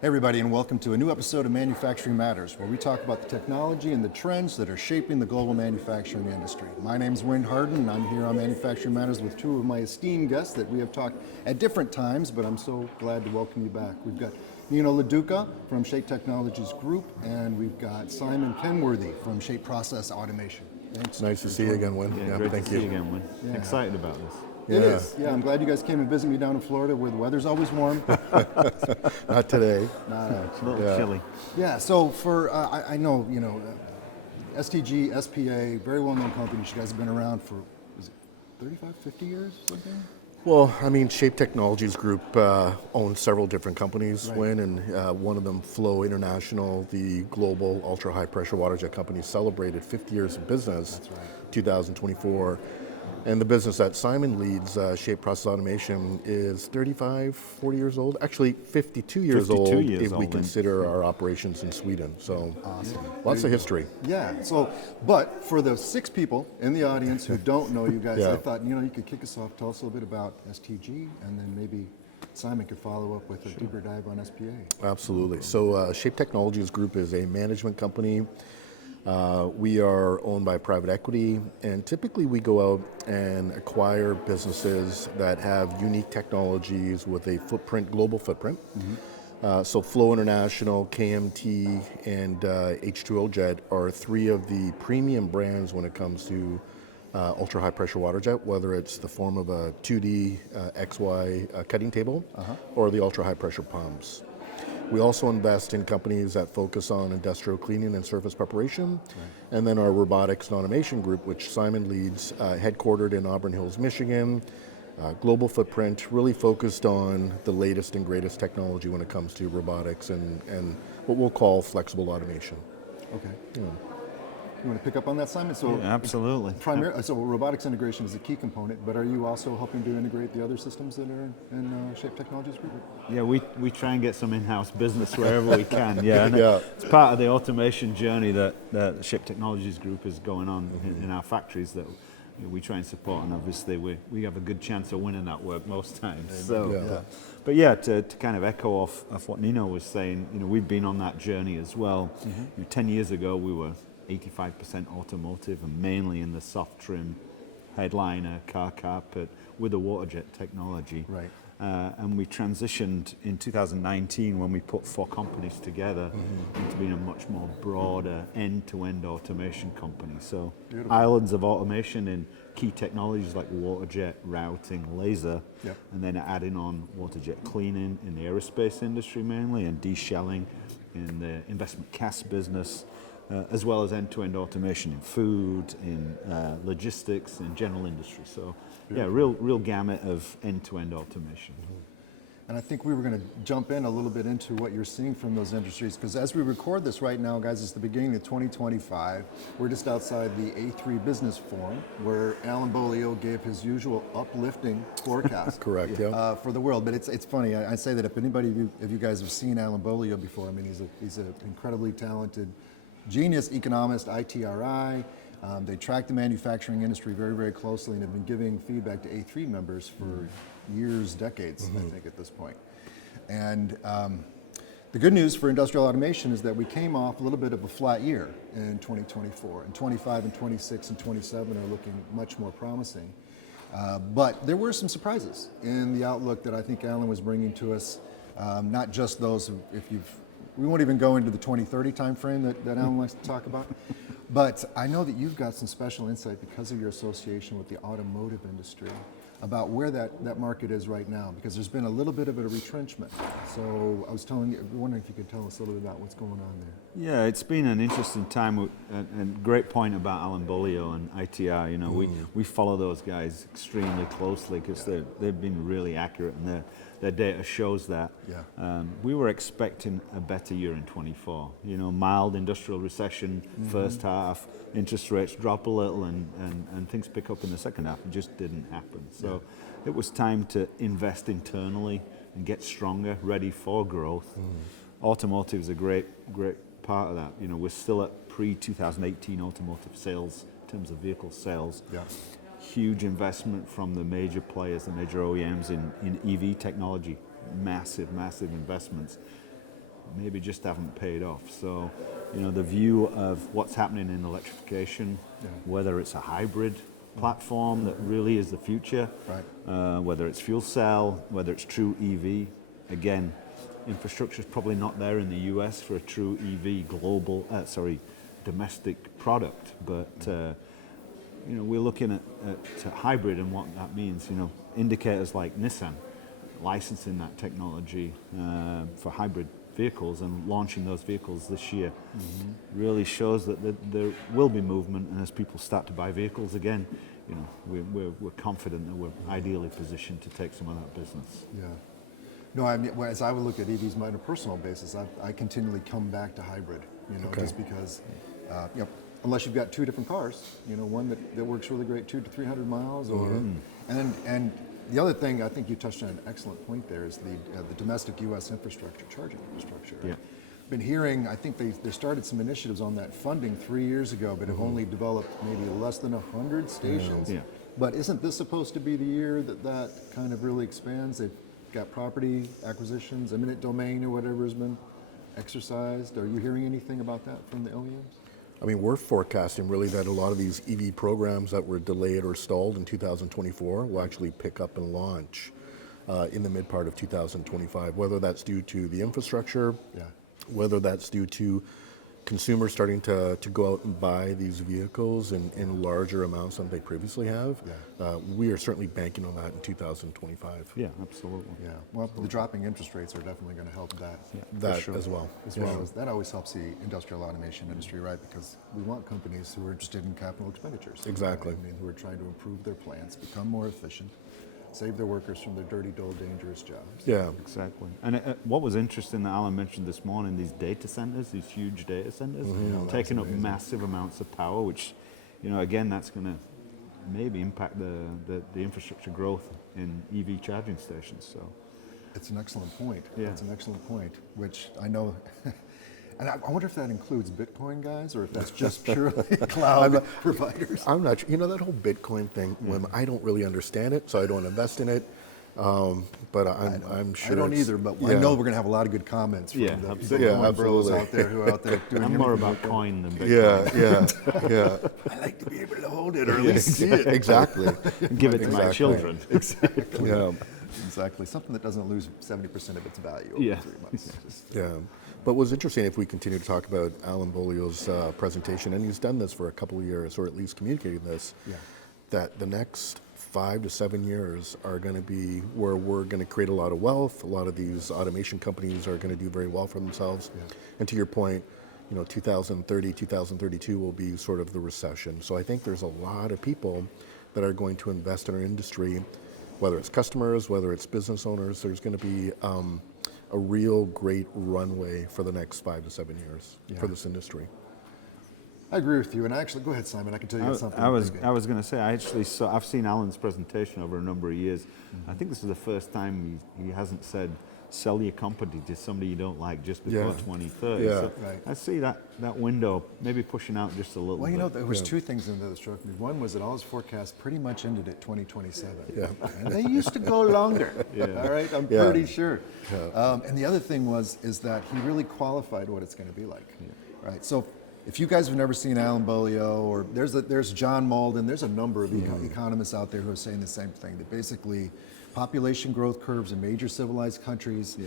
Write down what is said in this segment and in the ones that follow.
Hey everybody, and welcome to a new episode of Manufacturing Matters, where we talk about the technology and the trends that are shaping the global manufacturing industry. My name's Winn Hardin, and I'm here on Manufacturing Matters with two of my esteemed guests that we have talked at different times, but I'm so glad to welcome you back. We've got Nino LaDuca from Shape Technologies Group, and we've got Simon Kenworthy from Shape Process Automation. Thanks. Nice to see you again, Winn. Yeah, great to see you again, Winn. Yeah. Excited about this. It is. Yeah, I'm glad you guys came and visited me down in Florida where the weather's always warm. Not today. Not a little chilly. Yeah, so for, I know, STG, SPA, very well-known companies. You guys have been around for, is it 35, 50 years or something? Well, I mean, Shape Technologies Group owns several different companies, Right. Winn, and one of them, Flow International, the global ultra-high pressure water jet company, celebrated 50 years of business, That's right. 2024. And the business that Simon leads, Shape Process Automation, is 35, 40 years old. Actually, 52 years 52 old years if we old, consider our operations in Sweden. So, Awesome. lots of history. Yeah, so, but for the 6 people in the audience who don't know you guys, Yeah. I thought, you could kick us off, tell us a little bit about STG, and then maybe Simon could follow up with a deeper dive on SPA. Absolutely. So Shape Technologies Group is a management company. We are owned by private equity, and typically we go out and acquire businesses that have unique technologies with a global footprint. So Flow International, KMT, and H2O Jet are 3 of the premium brands when it comes to ultra-high pressure water jet, whether it's the form of a 2D XY cutting table or the ultra-high pressure pumps. We also invest in companies that focus on industrial cleaning and surface preparation. Right. And then our robotics and automation group, which Simon leads, headquartered in Auburn Hills, Michigan, global footprint, really focused on the latest and greatest technology when it comes to robotics and what we'll call flexible automation. Okay. Yeah. You want to pick up on that, Simon? So, yeah, absolutely. So robotics integration is a key component, but are you also helping to integrate the other systems that are in Shape Technologies Group? Yeah, we try and get some in-house business wherever we can. Yeah, and Yeah. it's part of the automation journey that the Shape Technologies Group is going on in our factories that we try and support, and obviously we have a good chance of winning that work most times. So, but yeah, to kind of echo off of what Nino was saying, we've been on that journey as well. 10 years ago, we were 85% automotive and mainly in the soft trim headliner, car carpet with the waterjet technology. Right. And we transitioned in 2019 when we put 4 companies together into being a much more broader end-to-end automation company. So Beautiful. Islands of automation in key technologies like waterjet, routing, laser, Yep. and then adding on waterjet cleaning in the aerospace industry mainly and deshelling in the investment cast business. As well as end-to-end automation in food, in logistics, in general industry. So, yeah, real gamut of end-to-end automation. And I think we were going to jump in a little bit into what you're seeing from those industries, because as we record this right now, guys, it's the beginning of 2025. We're just outside the A3 Business Forum, where Alan Bolio gave his usual uplifting forecast. Correct, yeah. For the world. But it's funny, I say that if anybody of you guys have seen Alan Bolio before, I mean, he's an incredibly talented genius economist, ITRI. They track the manufacturing industry very, very closely and have been giving feedback to A3 members for years, decades, I think, at this point. And the good news for industrial automation is that we came off a little bit of a flat year in 2024, and 25 and 26 and 27 are looking much more promising. But there were some surprises in the outlook that I think Alan was bringing to us, not just those, we won't even go into the 2030 timeframe that Alan likes to talk about, but I know that you've got some special insight because of your association with the automotive industry about where that market is right now, because there's been a little bit of a retrenchment. So I was wondering if you could tell us a little bit about what's going on there. Yeah, it's been an interesting time, and great point about Alan Bolio and ITR. We follow those guys extremely closely because they've been really accurate, and their data shows that. Yeah. We were expecting a better year in 24. Mild industrial recession first half, interest rates drop a little, and things pick up in the second half. It just didn't happen. So it was time to invest internally and get stronger, ready for growth. Automotive is a great part of that. We're still at pre-2018 automotive sales in terms of vehicle sales. Yeah. Huge investment from the major players, the major OEMs in EV technology. Massive investments. maybe just haven't paid off. So, the view of what's happening in electrification, whether it's a hybrid platform that really is the future, whether it's fuel cell, whether it's true EV, again, infrastructure is probably not there in the US for a true EV domestic product, but we're looking at hybrid and what that means. Indicators like Nissan licensing that technology for hybrid vehicles and launching those vehicles this year really shows that there will be movement, and as people start to buy vehicles again, we're confident that we're ideally positioned to take some of that business. Yeah. No, I mean, as I would look at EVs on a personal basis, I continually come back to hybrid, just because, unless you've got two different cars, one that works really great 200 to 300 miles, or and the other thing, I think you touched on an excellent point there, is the domestic U.S. infrastructure, charging infrastructure. Right? Yeah. Been hearing, I think they started some initiatives on that funding 3 years ago, but have only developed maybe less than 100 stations. Yeah. But isn't this supposed to be the year that kind of really expands? They've got property acquisitions, eminent domain or whatever has been exercised. Are you hearing anything about that from the OEMs? I mean, we're forecasting really that a lot of these EV programs that were delayed or stalled in 2024 will actually pick up and launch in the mid part of 2025, whether that's due to the infrastructure, whether that's due to consumers starting to go out and buy these vehicles in larger amounts than they previously have. We are certainly banking on that in 2025. Yeah, absolutely. Yeah, well, the dropping interest rates are definitely going to help that. That as well. That always helps the industrial automation industry, right? Because we want companies who are interested in capital expenditures. Exactly. Right? I mean, who are trying to improve their plants, become more efficient, save their workers from their dirty, dull, dangerous jobs. Yeah, exactly. And what was interesting that Alan mentioned this morning, these data centers, these huge data centers, taking up massive amounts of power, which, again, that's going to maybe impact the infrastructure growth in EV charging stations. So it's an excellent point. Yeah. It's an excellent point, which I know. And I wonder if that includes Bitcoin guys, or if that's just purely cloud providers. I'm not sure. That whole Bitcoin thing, I don't really understand it, so I don't invest in it. But I'm sure. I don't either, but I know we're going to have a lot of good comments from the Bitcoin bros out there who are out there doing I'm more about coin than Bitcoin. Yeah. I like to be able to hold it or at least see it. Exactly. Give it to my children. Exactly. Yeah. Exactly. Something that doesn't lose 70% of its value over 3 months. Yeah. But what's interesting, if we continue to talk about Alan Bolio's presentation, and he's done this for a couple of years, or at least communicating this, that the next 5 to 7 years are going to be where we're going to create a lot of wealth. A lot of these automation companies are going to do very well for themselves. Yeah. And to your point, 2030, 2032 will be sort of the recession. So I think there's a lot of people that are going to invest in our industry, whether it's customers, whether it's business owners. There's going to be a real great runway for the next 5 to 7 years for this industry. I agree with you, and actually, go ahead, Simon. I can tell you something. I was going to say, I've seen Alan's presentation over a number of years. I think this is the first time he hasn't said, sell your company to somebody you don't like just before 2030. Yeah. So I see that window maybe pushing out just a little bit. Well, there was two things in there that struck me. One was that all his forecasts pretty much ended at 2027. Yeah. And they used to go longer. All right, I'm pretty sure. Yeah. And the other thing is that he really qualified what it's going to be like. Yeah. Right. So if you guys have never seen Alan Bolio, or there's John Malden, there's a number of economists out there who are saying the same thing, that basically population growth curves in major civilized countries,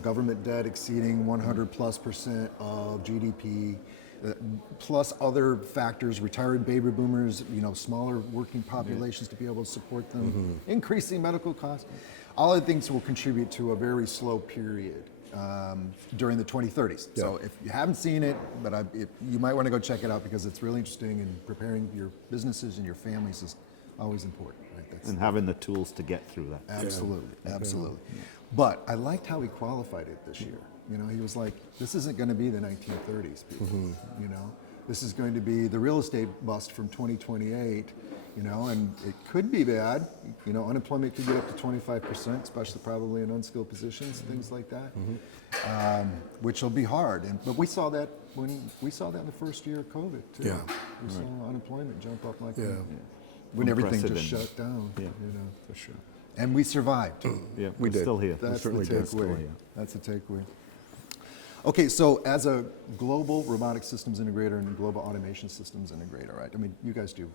government debt exceeding 100+% of GDP, plus other factors, retired baby boomers, smaller working populations to be able to support them, increasing medical costs. All of the things will contribute to a very slow period during the 2030s. Yeah. So if you haven't seen it, but you might want to go check it out, because it's really interesting, and preparing your businesses and your families is always important. Right? And having the tools to get through that. Absolutely, absolutely. Yeah. But I liked how he qualified it this year. He was like, this isn't going to be the 1930s, people. This is going to be the real estate bust from 2028, and it could be bad. Unemployment could get up to 25%, especially probably in unskilled positions, things like that, which will be hard. But we saw that in the first year of COVID, too. Yeah. We saw unemployment jump up like that. Yeah. When everything just shut down, for sure. And we survived. Yeah, we're still here. That's the takeaway. That's the takeaway. Okay, so as a global robotic systems integrator and global automation systems integrator, right? I mean, you guys do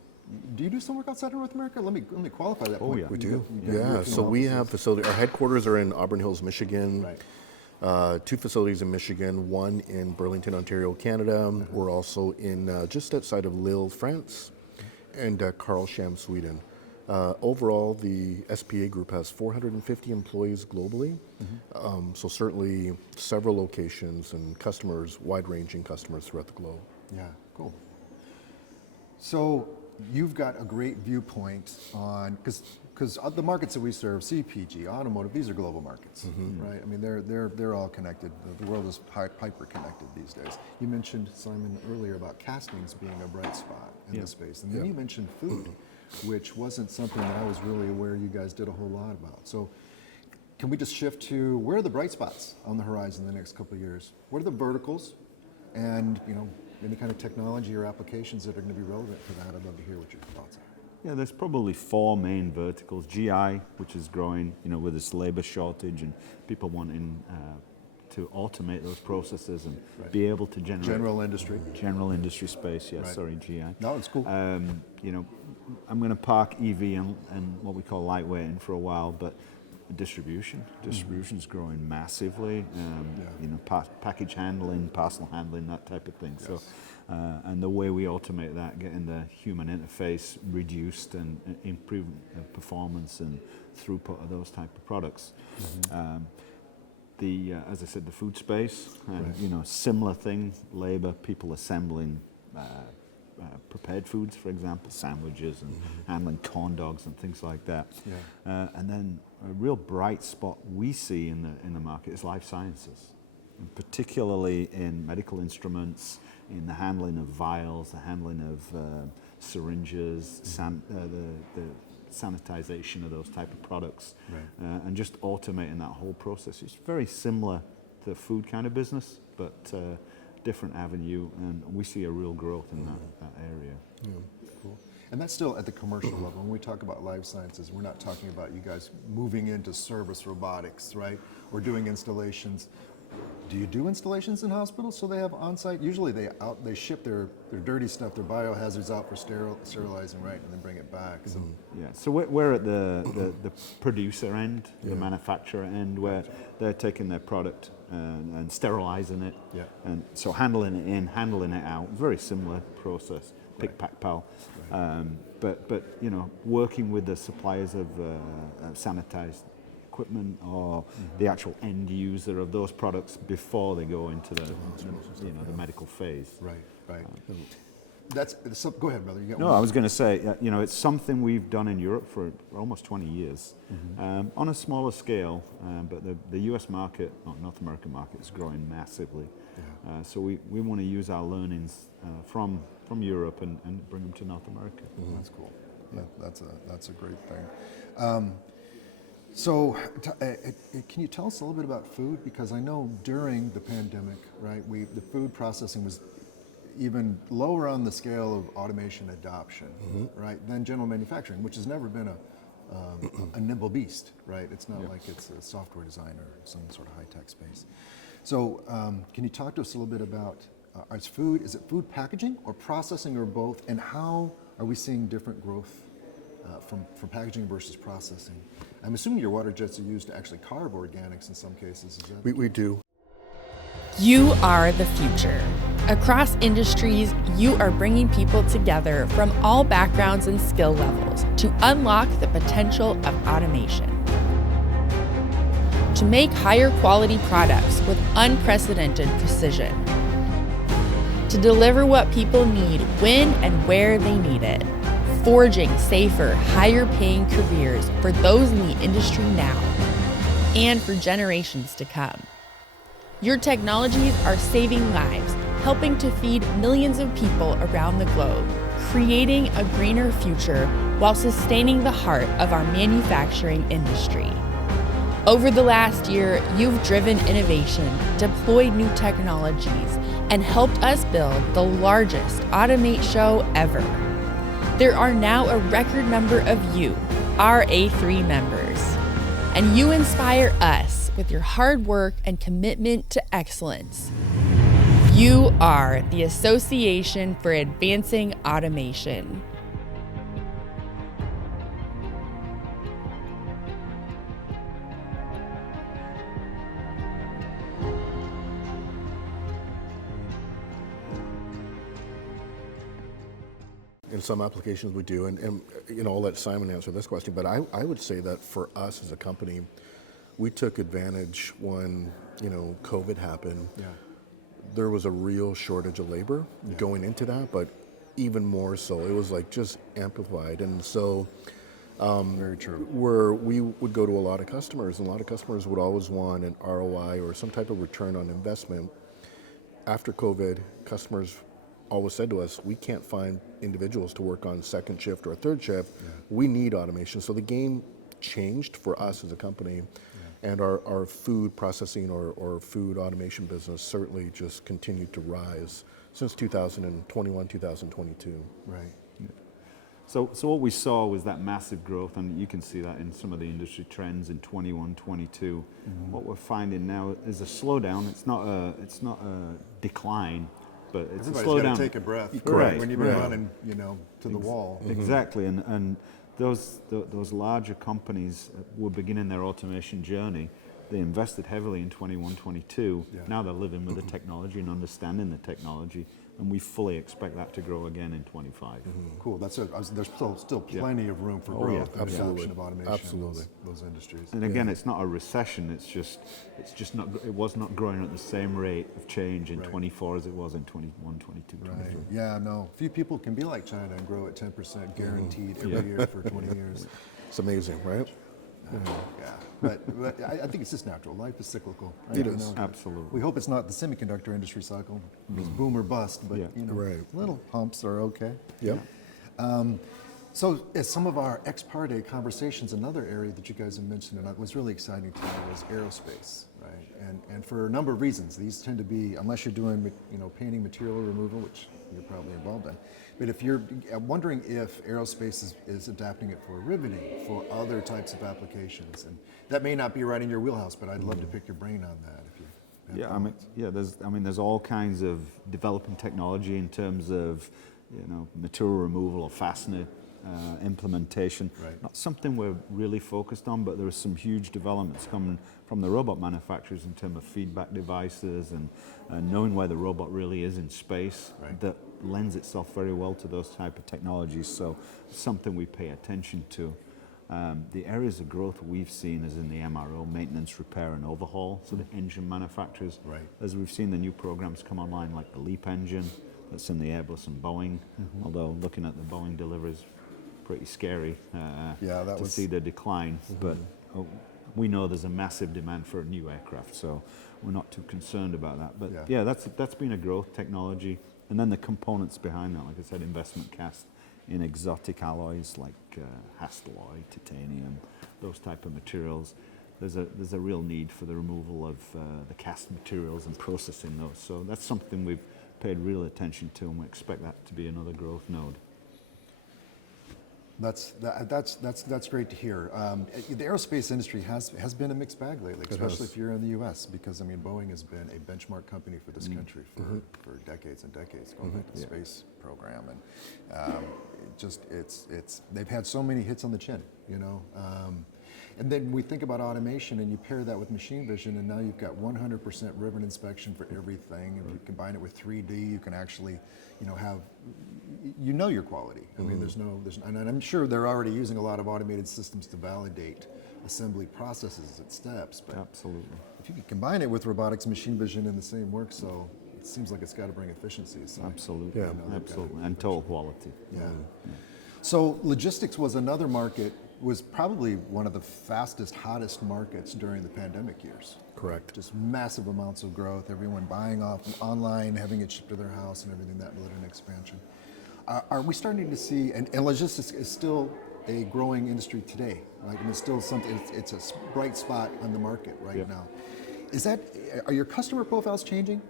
you do some work outside of North America? Let me qualify that point. yeah. We You do. got Yeah, European so we have offices. facility. Our headquarters are in Auburn Hills, Michigan. Right. 2 facilities in Michigan, 1 in Burlington, Ontario, Canada. We're also in just outside of Lille, France, and Karlshamn, Sweden. Overall, the SPA group has 450 employees globally. So certainly several locations and customers, wide-ranging customers throughout the globe. Yeah, cool. So you've got a great viewpoint on, because the markets that we serve, CPG, automotive, these are global markets, right? I mean, they're all connected. The world is hyper connected these days. You mentioned, Simon, earlier about castings being a bright spot in this space, and then you mentioned food, which wasn't something that I was really aware you guys did a whole lot about. So can we just shift to where are the bright spots on the horizon in the next couple of years? What are the verticals? And, any kind of technology or applications that are going to be relevant to that? I'd love to hear what your thoughts are. Yeah, there's probably 4 main verticals. GI, which is growing, with this labor shortage and people wanting to automate those processes and be able to generate General industry. general industry space. Yes, Right. sorry, GI. No, it's cool. I'm going to park EV and what we call lightweighting for a while, but distribution's growing massively. Package handling, parcel handling, that type of thing. Yes. So, and the way we automate that, getting the human interface reduced and improving performance and throughput of those type of products. As I said, the food space, similar thing, labor, people assembling prepared foods, for example, sandwiches and handling corn dogs and things like that. Yeah. And then a real bright spot we see in the market is life sciences, and particularly in medical instruments, in the handling of vials, the handling of syringes, the sanitization of those type of products, and just automating that whole process. It's very similar to the food kind of business, but different avenue, and we see a real growth in that area. Yeah. Cool. And that's still at the commercial level. When we talk about life sciences, we're not talking about you guys moving into service robotics, right? Or doing installations. Do you do installations in hospitals so they have on-site? Usually they ship their dirty stuff, their biohazards out for sterilizing, right, and then bring it back. So. Yeah, so we're at the producer end, the manufacturer end, where they're taking their product and sterilizing it, and so handling it in, handling it out, very similar process, pick, pack, pal. But working with the suppliers of sanitized equipment or the actual end user of those products before they go into the medical phase. Right. Go ahead, brother. You got No, one. I was going to say, it's something we've done in Europe for almost 20 years, on a smaller scale, but the US market, North American market, is growing massively. So we want to use our learnings from Europe and bring them to North America. That's cool. Yeah, that's a great thing. So, can you tell us a little bit about food? Because I know during the pandemic, right, the food processing was even lower on the scale of automation adoption, right, than general manufacturing, which has never been a nimble beast, right? It's not like it's a software design or some sort of high-tech space. So, can you talk to us a little bit about is it food packaging or processing or both, and how are we seeing different growth from packaging versus processing? I'm assuming your water jets are used to actually carve organics in some cases. Is that We do. You are the future. Across industries, you are bringing people together from all backgrounds and skill levels to unlock the potential of automation. To make higher quality products with unprecedented precision. To deliver what people need when and where they need it. Forging safer, higher paying careers for those in the industry now and for generations to come. Your technologies are saving lives, helping to feed millions of people around the globe, creating a greener future while sustaining the heart of our manufacturing industry. Over the last year, you've driven innovation, deployed new technologies, and helped us build the largest Automate show ever. There are now a record number of you, our A3 members, and you inspire us with your hard work and commitment to excellence. You are the Association for Advancing Automation. In some applications we do, and I'll let Simon answer this question, but I would say that for us as a company, we took advantage when, COVID happened. Yeah. There was a real shortage of labor going into that, but even more so, it was like just amplified. And so Very true. where we would go to a lot of customers, and a lot of customers would always want an ROI or some type of return on investment. After COVID, customers always said to us, we can't find individuals to work on second shift or third shift. We need automation. So the game changed for us as a company, and our food processing or food automation business certainly just continued to rise since 2021, 2022. Right. So what we saw was that massive growth, and you can see that in some of the industry trends in 21, 22. What we're finding now is a slowdown. It's not a decline, but it's Everybody's a got slowdown. to take a breath. Correct. When you've been running, to the wall. Exactly, and those larger companies were beginning their automation journey. They invested heavily in 21, 22. Yeah. Now they're living with the technology and understanding the technology, and we fully expect that to grow again in 25. Cool. There's still plenty of room for Oh, yeah. growth and Absolutely. adoption of automation Absolutely. in those industries. And again, it's not a recession. It's just not. It was not growing at the same rate of change in Right. 24 as it was in 21, 22, Right. 23. Yeah, no. Few people can be like China and grow at 10% guaranteed every year for 20 years. It's amazing, right? Yeah. But I think it's just natural. Life is cyclical. Right? It is. Absolutely. We hope it's not the semiconductor industry cycle. It's boom or bust, but Yeah. Right. little humps are okay. Yep. So as some of our ex parte conversations, another area that you guys have mentioned and was really exciting to me was aerospace, right? And for a number of reasons, these tend to be, unless you're doing painting material removal, which you're probably involved in, but if I'm wondering if aerospace is adapting it for riveting, for other types of applications, and that may not be right in your wheelhouse, but I'd love to pick your brain on that if you have thoughts. There's all kinds of developing technology in terms of, material removal or fastener implementation. Right. Not something we're really focused on, but there are some huge developments coming from the robot manufacturers in terms of feedback devices and knowing where the robot really is in space. Right. That lends itself very well to those type of technologies. So it's something we pay attention to. The areas of growth we've seen is in the MRO, maintenance, repair, and overhaul. So the engine manufacturers, Right. as we've seen the new programs come online, like the LEAP engine, that's in the Airbus and Boeing. Although looking at the Boeing deliveries, pretty scary to see the decline. But we know there's a massive demand for a new aircraft, so we're not too concerned about that. But Yeah. that's been a growth technology. And then the components behind that, like I said, investment cast in exotic alloys like Hastelloy, titanium, those type of materials. There's a real need for the removal of the cast materials and processing those. So that's something we've paid real attention to, and we expect that to be another growth node. That's great to hear. The aerospace industry has been a mixed bag lately, especially if you're in the U.S. Because Boeing has been a benchmark company for this country for decades and decades, going back to the space program, and they've had so many hits on the chin, And then we think about automation, and you pair that with machine vision, and now you've got 100% rivet inspection for everything. If you combine it with 3D, you can actually, have, your quality. And I'm sure they're already using a lot of automated systems to validate assembly processes at steps. But Absolutely. if you can combine it with robotics and machine vision in the same work, so it seems like it's got to bring efficiencies. So Absolutely. Yeah. Absolutely. And total quality. yeah. So logistics was another market, was probably one of the fastest, hottest markets during the pandemic years. Correct. Just massive amounts of growth, everyone buying off online, having it shipped to their house and everything, that led an expansion. Are we starting to see, and logistics is still a growing industry today, right? And it's still something, it's a bright spot on the market right now. Are your customer profiles changing?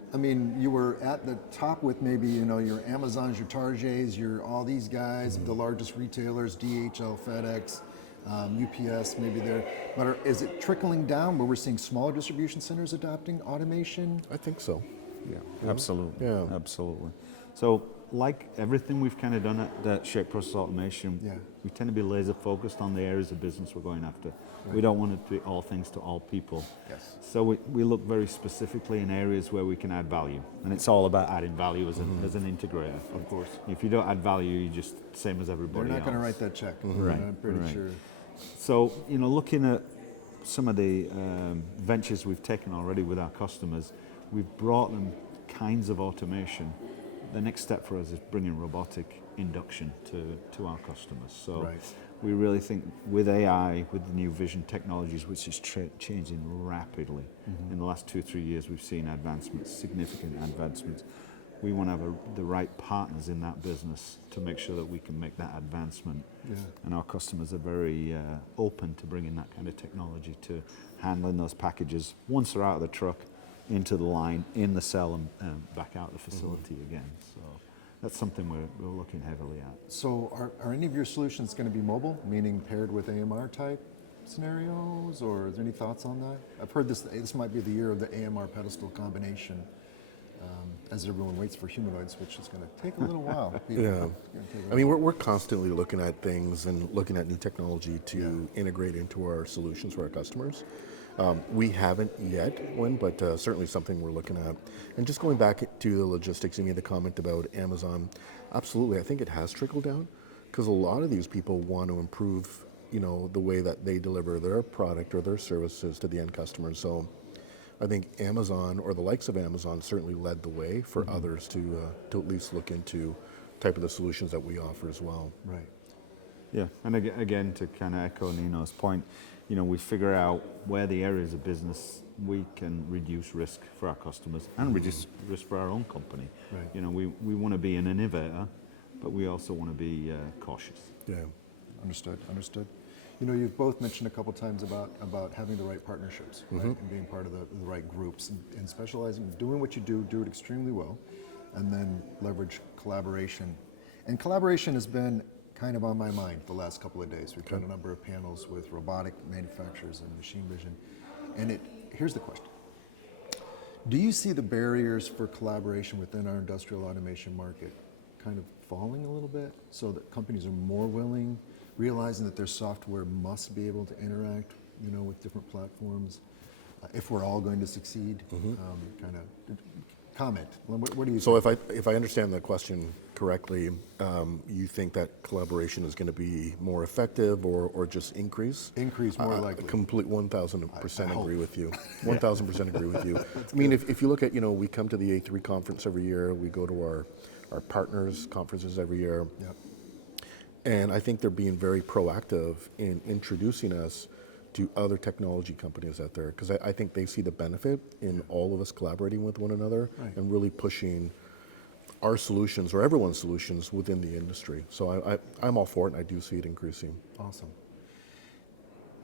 You were at the top with maybe, your Amazons, your Targets, all these guys, the largest retailers, DHL, FedEx, UPS, maybe there. But is it trickling down where we're seeing smaller distribution centers adopting automation? I think so. Yeah, absolutely. Yeah. Absolutely. So, like everything we've kind of done at Shape Process Automation, Yeah. we tend to be laser focused on the areas of business we're going after. We don't want it to be all things to all people. Yes. So we look very specifically in areas where we can add value. And it's all about adding value as an integrator. Of course. If you don't add value, you're just same as They're everybody else. not going to write that check. Right, I'm pretty right. sure. So, looking at some of the ventures we've taken already with our customers, we've brought them kinds of automation. The next step for us is bringing robotic induction to our customers. So Right. we really think with AI, with the new vision technologies, which is changing rapidly. In the last 2 or 3 years, we've seen advancements, significant advancements. We want to have the right partners in that business to make sure that we can make that advancement. Yeah. And our customers are very open to bringing that kind of technology to handling those packages once they're out of the truck, into the line, in the cell, and back out the facility again. So that's something we're looking heavily at. So are any of your solutions going to be mobile, meaning paired with AMR type scenarios, or is there any thoughts on that? I've heard this might be the year of the AMR pedestal combination, as everyone waits for humanoids, which is going to take a little while. Yeah. I mean, we're constantly looking at things and looking at new technology to integrate into our solutions for our customers. We haven't yet, Winn, but certainly something we're looking at. And just going back to the logistics, you made the comment about Amazon. Absolutely, I think it has trickled down because a lot of these people want to improve, the way that they deliver their product or their services to the end customers. So I think Amazon, or the likes of Amazon, certainly led the way for others to at least look into type of the solutions that we offer as well. Right. Yeah, and again, to kind of echo Nino's point, we figure out where the areas of business we can reduce risk for our customers and reduce risk for our own company. Right. We want to be an innovator, but we also want to be cautious. Yeah. Understood. You've both mentioned a couple times about having the right partnerships, right? And being part of the right groups and specializing, doing what you do it extremely well, and then leverage collaboration. And collaboration has been kind of on my mind the last couple of days. We've done a number of panels with robotic manufacturers and machine vision. And here's the question. Do you see the barriers for collaboration within our industrial automation market kind of falling a little bit so that companies are more willing, realizing that their software must be able to interact, with different platforms, if we're all going to succeed? Kind of comment. What do you So think? if I understand the question correctly, you think that collaboration is going to be more effective or just increase? Increase more likely. Complete 1,000% I agree hope. with you. 1,000% agree with you. I mean, if you look at, we come to the A3 conference every year, we go to our partners conferences every year. Yep. And I think they're being very proactive in introducing us to other technology companies out there, because I think they see the benefit in all of us collaborating with one another and really pushing our solutions or everyone's solutions within the industry. So I'm all for it, and I do see it increasing. Awesome.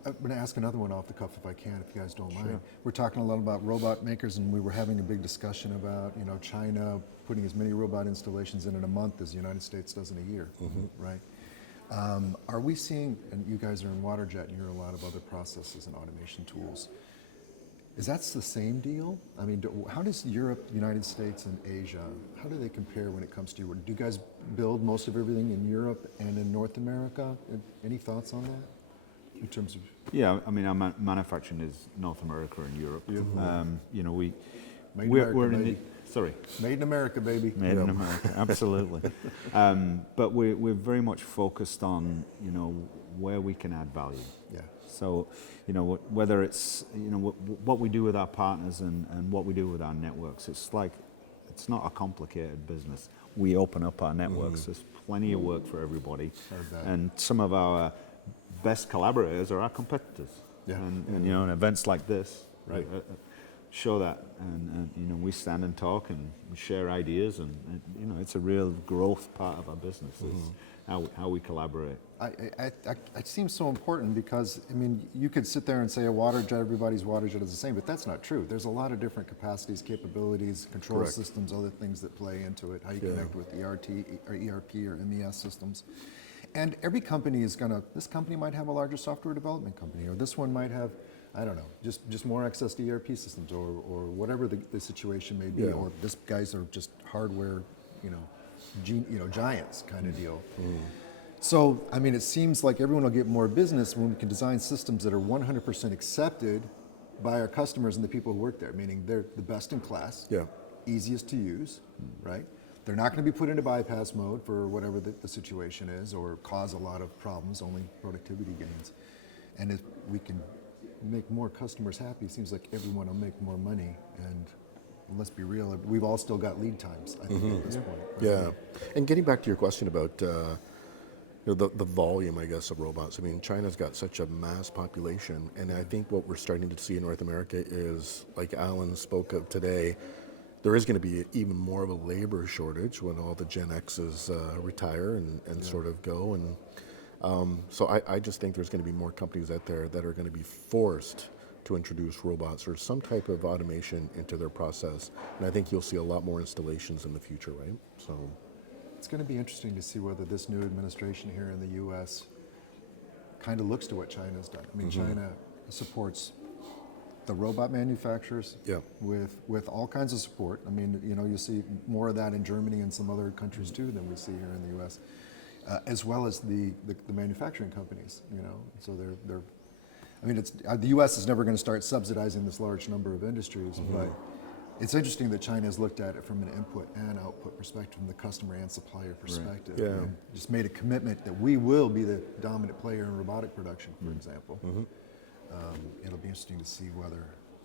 I'm going to ask another one off the cuff if I can, if you guys don't mind. We're talking a lot about robot makers, and we were having a big discussion about, China putting as many robot installations in a month as the United States does in a year, right? Are we seeing, and you guys are in waterjet, and you're a lot of other processes and automation tools. Is that the same deal? I mean, how does Europe, United States, and Asia, how do they compare when it comes to do you guys build most of everything in Europe and in North America? Any thoughts on that in terms of? Yeah, I mean, our manufacturing is North America and Europe. Made in We're America, in baby. Sorry. Made in America, baby. Made in America, absolutely. But we're very much focused on, where we can add value. Yeah. So, whether it's, what we do with our partners and what we do with our networks, it's not a complicated business. We open up our networks. There's plenty of work for everybody. Heard that. And some of our best collaborators are our competitors. Yeah. And in events like this, Right. Show that, and we stand and talk and we share ideas, and it's a real growth part of our business. Is how we collaborate. It seems so important because, I mean, you could sit there and say a waterjet, everybody's waterjet is the same, but that's not true. There's a lot of different capacities, capabilities, control Correct. systems, other things that play into it, how you connect with ERP or MES systems. And every company is this company might have a larger software development company, or this one might have, I don't know, just more access to ERP systems, or whatever the situation may be, or this guys are just hardware, giants kind of deal. So, I mean, it seems like everyone will get more business when we can design systems that are 100% accepted by our customers and the people who work there, meaning they're the best in class, easiest to use, right? They're not going to be put into bypass mode for whatever the situation is, or cause a lot of problems, only productivity gains. And if we can make more customers happy, it seems like everyone will make more money. And let's be real, we've all still got lead times, I think, at this point. Yeah. And getting back to your question about the volume, I guess, of robots. I mean, China's got such a mass population, and I think what we're starting to see in North America is, like Alan spoke of today, there is going to be even more of a labor shortage when all the Gen X's retire and sort of go. And so I just think there's going to be more companies out there that are going to be forced to introduce robots or some type of automation into their process. And I think you'll see a lot more installations in the future, right? So it's going to be interesting to see whether this new administration here in the U.S. kind of looks to what China's done. I mean, China supports the robot manufacturers with all kinds of support. I mean, you see more of that in Germany and some other countries too than we see here in the U.S., as well as the manufacturing companies. So they're. I mean, the U.S. is never going to start subsidizing this large number of industries, but it's interesting that China has looked at it from an input and output perspective, from the customer and supplier perspective, and just made a commitment that we will be the dominant player in robotic production, for example. It'll be interesting to see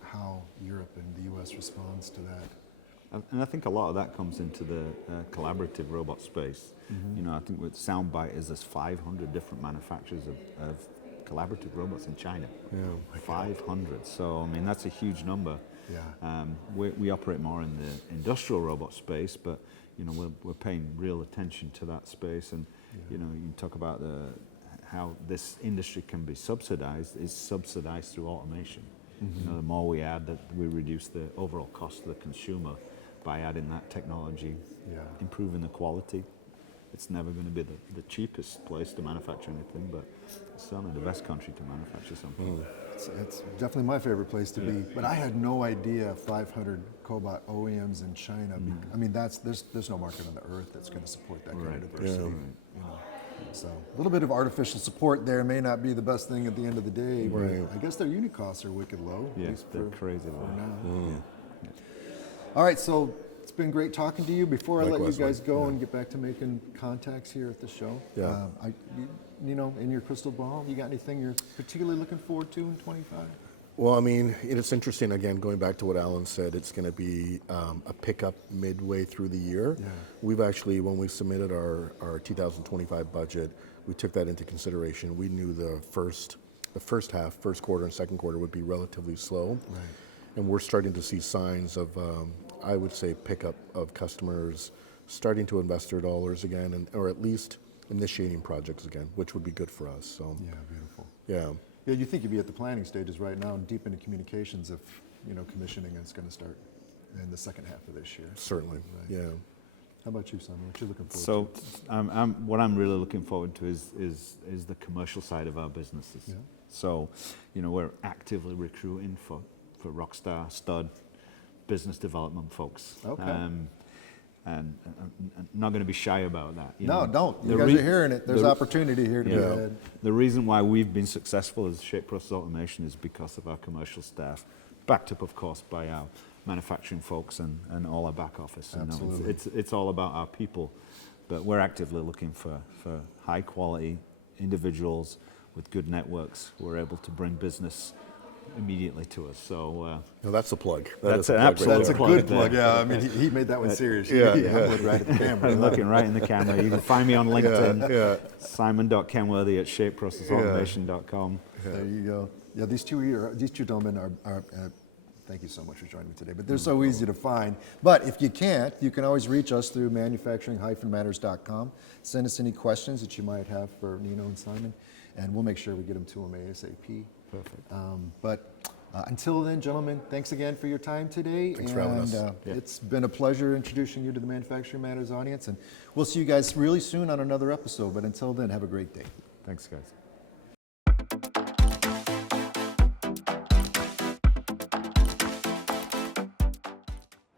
how Europe and the U.S. responds to that. And I think a lot of that comes into the collaborative robot space. I think with Soundbite is there's 500 different manufacturers of collaborative robots in China. 500. So I mean, that's a huge number. We operate more in the industrial robot space, but we're paying real attention to that space. And you can talk about how this industry can be subsidized. Is subsidized through automation. The more we add, that we reduce the overall cost to the consumer by adding that technology, improving the quality. It's never going to be the cheapest place to manufacture anything, but it's certainly the best country to manufacture something. It's definitely my favorite place to be, but I had no idea 500 cobot OEMs in China. I mean, there's no market on the earth that's going to support that kind of diversity. So a little bit of artificial support there may not be the best thing at the end of the day, but I guess their unit costs are wicked low. Yeah, they're crazy low. Now. All right, so it's been great talking to you. Before I let you guys go and get back to making contacts here at the show, in your crystal ball, you got anything you're particularly looking forward to in 25? Well, I mean, it's interesting, again, going back to what Alan said, it's going to be a pickup midway through the year. We've actually, when we submitted our 2025 budget, we took that into consideration. We knew the first half, first quarter and second quarter would be relatively slow. And we're starting to see signs of, I would say, pickup of customers starting to invest their dollars again, or at least initiating projects again, which would be good for us. So Beautiful. Yeah, you think you'd be at the planning stages right now and deep into communications if, commissioning is going to start in the second half of this year. Certainly, How about you, Simon? What you looking forward to? So what I'm really looking forward to is the commercial side of our businesses. So, we're actively recruiting for rockstar stud business development folks. And I'm not going to be shy about that. No, don't. You guys are hearing it. There's opportunity here to be had. The reason why we've been successful as Shape Process Automation is because of our commercial staff, backed up, of course, by our manufacturing folks and all our back office. Absolutely. It's all about our people, but we're actively looking for high quality individuals with good networks who are able to bring business immediately to us. So that's a plug. That's an absolute That's a plug. good plug. Yeah, I mean, he made that one serious. Looked right at the camera. I'm looking right in the camera. You can find me on LinkedIn. Simon.Kenworthy at shapeprocessautomation.com. There you go. Yeah, these two gentlemen are thank you so much for joining me today. But they're so easy to find. But if you can't, you can always reach us through manufacturing-matters.com. Send us any questions that you might have for Nino and Simon, and we'll make sure we get them to them ASAP. Perfect. But Until then, gentlemen, thanks again for your time today. Thanks for having us. It's been a pleasure introducing you to the Manufacturing Matters audience, and we'll see you guys really soon on another episode. But until then, have a great day. Thanks, guys.